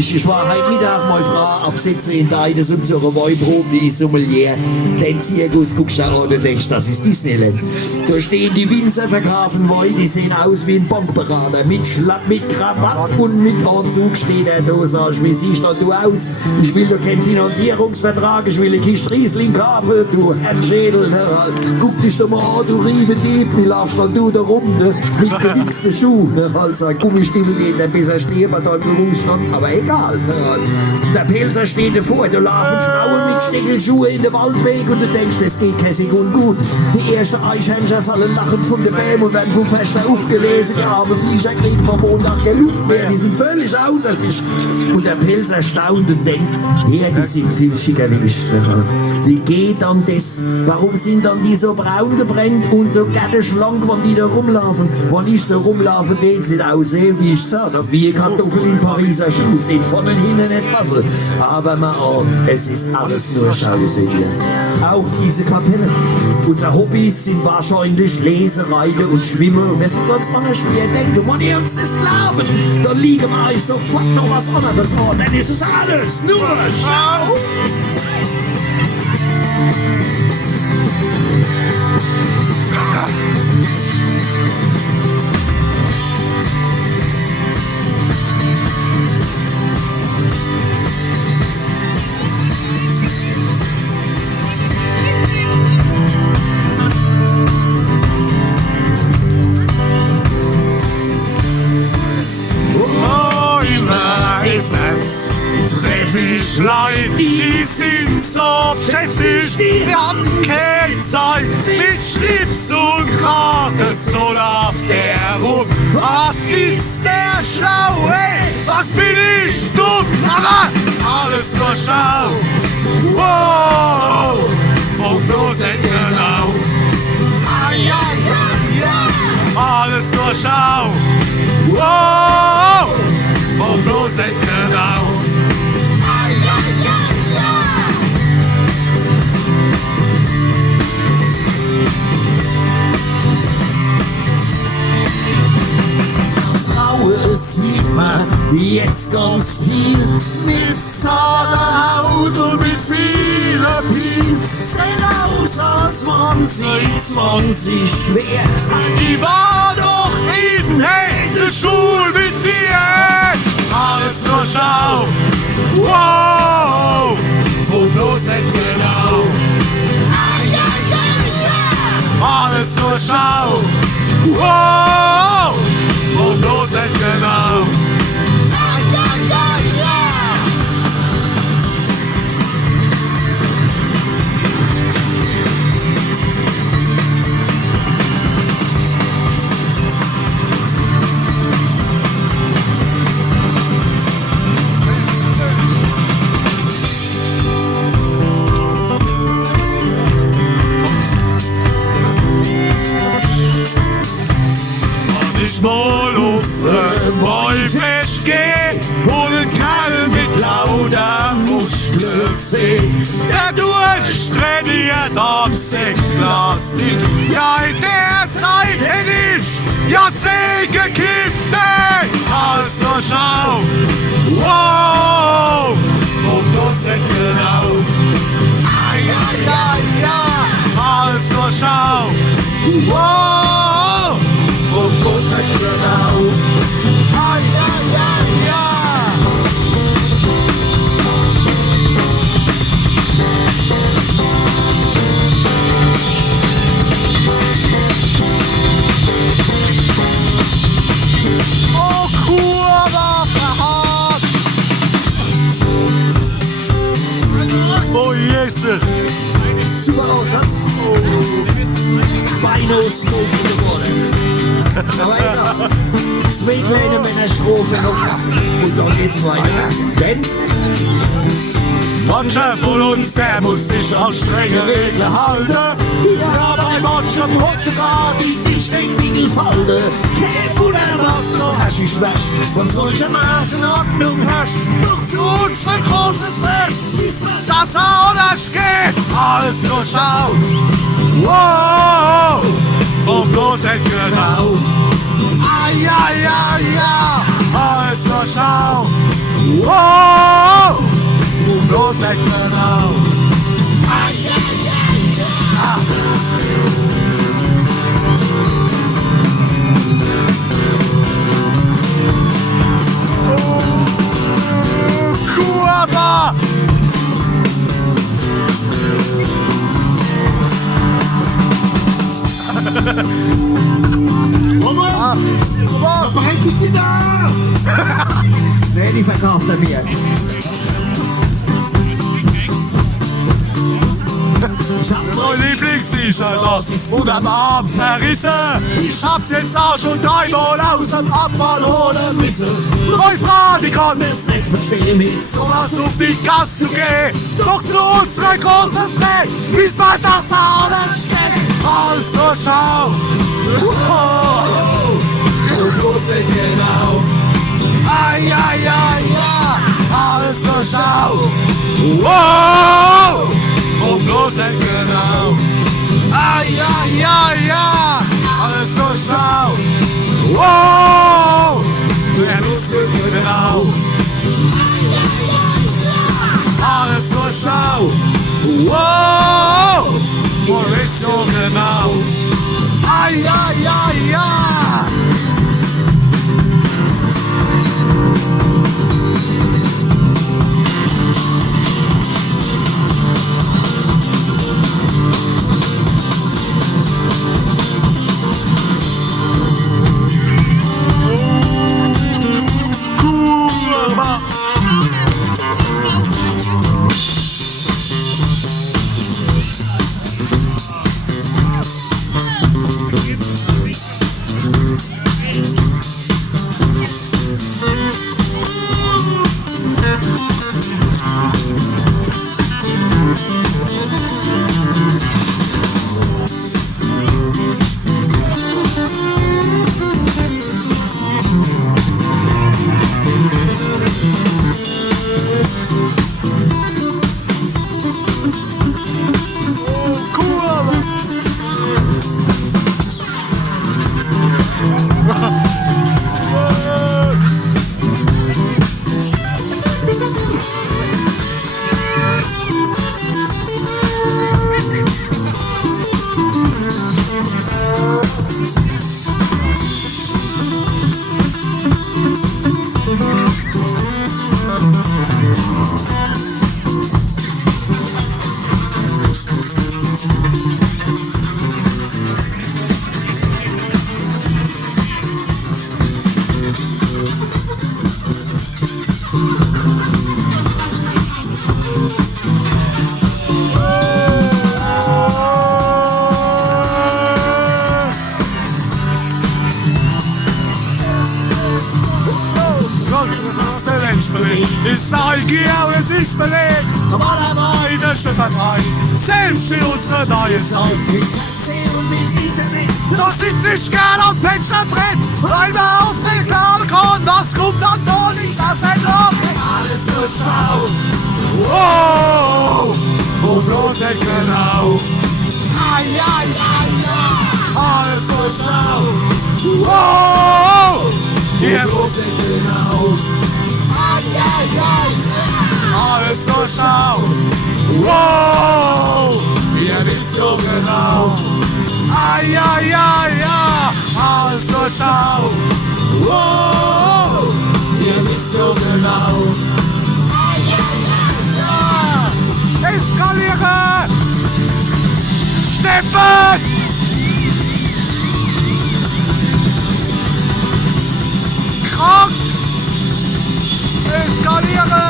lustig. Ich war heute Mittag mal Frau absitzen in der Eines und so einer Weinprobe, die Sommelier. Den Zirkus guckst du an und denkst, das ist Disneyland. Da stehen die Winzer, verkaufen Wein, die sehen aus wie ein Bankberater. Mit Schlapp, mit Krawatt und mit Anzug steht er da, sagst, wie siehst du aus? Ich will doch keinen Finanzierungsvertrag, ich will eine Kiste Riesling kaufen, du Herrschädel. Ne? Guck dich doch mal an, du Riebendieb, wie laufst dann du da rum, ne? Mit gewichsten Schuhen. Ne? Also Gummistiefel geht der besser stehen bei deinem Berufsstand, aber egal. Ne? Der Pelzer steht davor, da laufen Frauen mit Steckelschuhen in den Waldweg und du denkst, das geht keine Sekunde gut. Die ersten Eichhörncher fallen lachend von den Bäumen und werden vom Fester aufgelesen. Ja, aber Viecher kriegen vom Montag keine Luft mehr, die sind völlig außer sich. Und der Pelzer staunt und denkt, ja, die sind viel schicker wie ich. Wie geht dann das? Warum sind dann die so braun gebrannt und so schlank, wenn die da rumlaufen? Wenn ich so rumlaufe, die sieht aussehen, wie ich gesagt habe, wie eine Kartoffel in Pariser Schuss, nicht vorne und hinten nicht passen. Aber man ahnt, es ist alles nur Schause hier. Auch diese Kapelle. Unsere Hobbys sind wahrscheinlich Lesen, Reiten und Schwimmen. Und wir sind ganz anders, wie ihr denkt. Und wenn ihr uns das glauben, dann liegen wir euch sofort noch was anderes an. Dann ist es alles nur Schau. Treff ich Leute, die sind so beschäftigt, die haben keine Zeit mit Schlips und Kragen, so läuft der rum. Was ist der schlau, hey? Was bin ich dumm? Aber alles nur Schau. Wow, vom Dosen genau. Ai, ai, ai, ja. Alles nur Schau. Wow, vom Dosen genau. Sieht man jetzt ganz viel mit Zahnhaut und mit vielen Pil. Sieht aus, als waren sie 20 schwer. Die war doch in der Schule mit dir. Alles nur Schau. Wow, von bloß genau. Alles nur Schau. Wow, von bloß genau. Mal auf ein Wollfest gehen, wo ein Kerl mit lauter Muskeln sehen. Der durchtrainiert am Sektglas nicht. Ja, in der Zeit hätt ich Jahrzehnt gekippt, ey. Alles nur Schau. Wow, vom Prozent genau. Ai, ai, ai, ja. Alles nur Schau. Wow. Vom Prozent genau. Ai, ai, ai, ja. Oh, Kurva verhart. Oh, Jesus. Super Aussatz. Beinahe Strophen geworden. Aber ja, 2 kleine Männerstrophen noch. Und dann geht's weiter. Denn mancher von uns, der muss sich an strenge Regeln halten. ja, bei manchem hat sogar die ständige Falte. Kein Wunder, was du noch Haschisch wäschst, von solcher Maßenordnung hast. Doch zu uns ein großes Fest, ist Das alles geht, alles nur Schau. Wow, vom bloß genau. Ai, ai, ai, ja, alles nur Schau. Wow. die verkauft er mir. Ich hab Mein Lieblings-T-Shirt, das ist wunderbar zerrissen. Ich hab's jetzt auch schon 3-mal aus dem Abfall holen müssen. Meine Frau, die kann es nicht verstehen, mit sowas auf die Gasse zu gehen. Doch zu unserer großen Frage, wie's mir das alles steht. Alles nur Schau. Wo sind genau? Ai, ai, ai, ja. Alles nur Schau. Wow. Und bloß nicht genau. Ah, ja, ja, ja, alles nur Schau. Wow, wer ist genau? Alles nur Schau. Wow, wo ist so genau? Ah, ja, ja, ja. Ist Neugier, es ist belegt, aber der Weide stößt ein. Selbst in unserer neuen Zeit. Mit Fernsehen und mit Internet. Da sitz ich gern am Fensterbrett, weil man auf den Klaren kann, das kommt dann doch nicht, das entlocken. Alles nur Schau. Wow, und bloß nicht genau. Ai, ai, ai, ja. Alles nur Schau. Wow, hier bloß nicht genau. Alles nur Schau. Wow, ihr wisst so genau. Ai, ai, ai, ja, alles nur Schau. Wow, ihr wisst so genau. Ai, ai, ai, ja. Eskaliere! Steffen! Krank! Eskaliere!